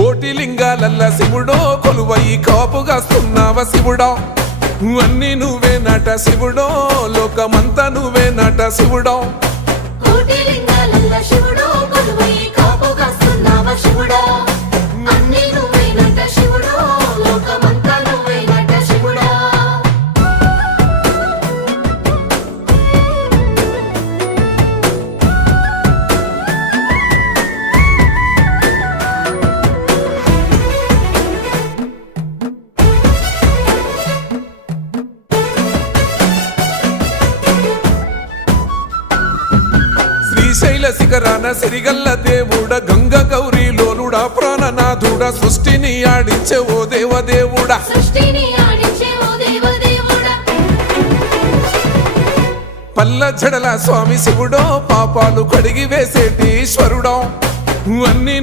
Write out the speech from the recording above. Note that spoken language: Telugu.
కోటి లింగాలల్ల శివుడో కొలువై కాపుగాస్తున్నావ శివుడా అన్నీ నువ్వే నట శివుడో లోకమంతా నువ్వే నట శివుడో కోటి లింగాలల్ల శివుడో కొలువై కాపుగాస్తున్నావ శివుడా అన్నీ నువ్వే నట శివుడో లోకమంతా నువ్వే నట శివుడా శ్రీశైల శిఖరాన సిరిగల్ల దేవుడ గంగ గౌరీ లోలుడా ప్రాణనాథుడా సృష్టిని ఆడించే ఓ దేవదేవుడా సృష్టిని ఆడించే ఓ దేవదేవుడా పల్ల జడల స్వామి శివుడో పాపాలు కడిగి వేసేటి ఈశ్వరుడో అన్నీ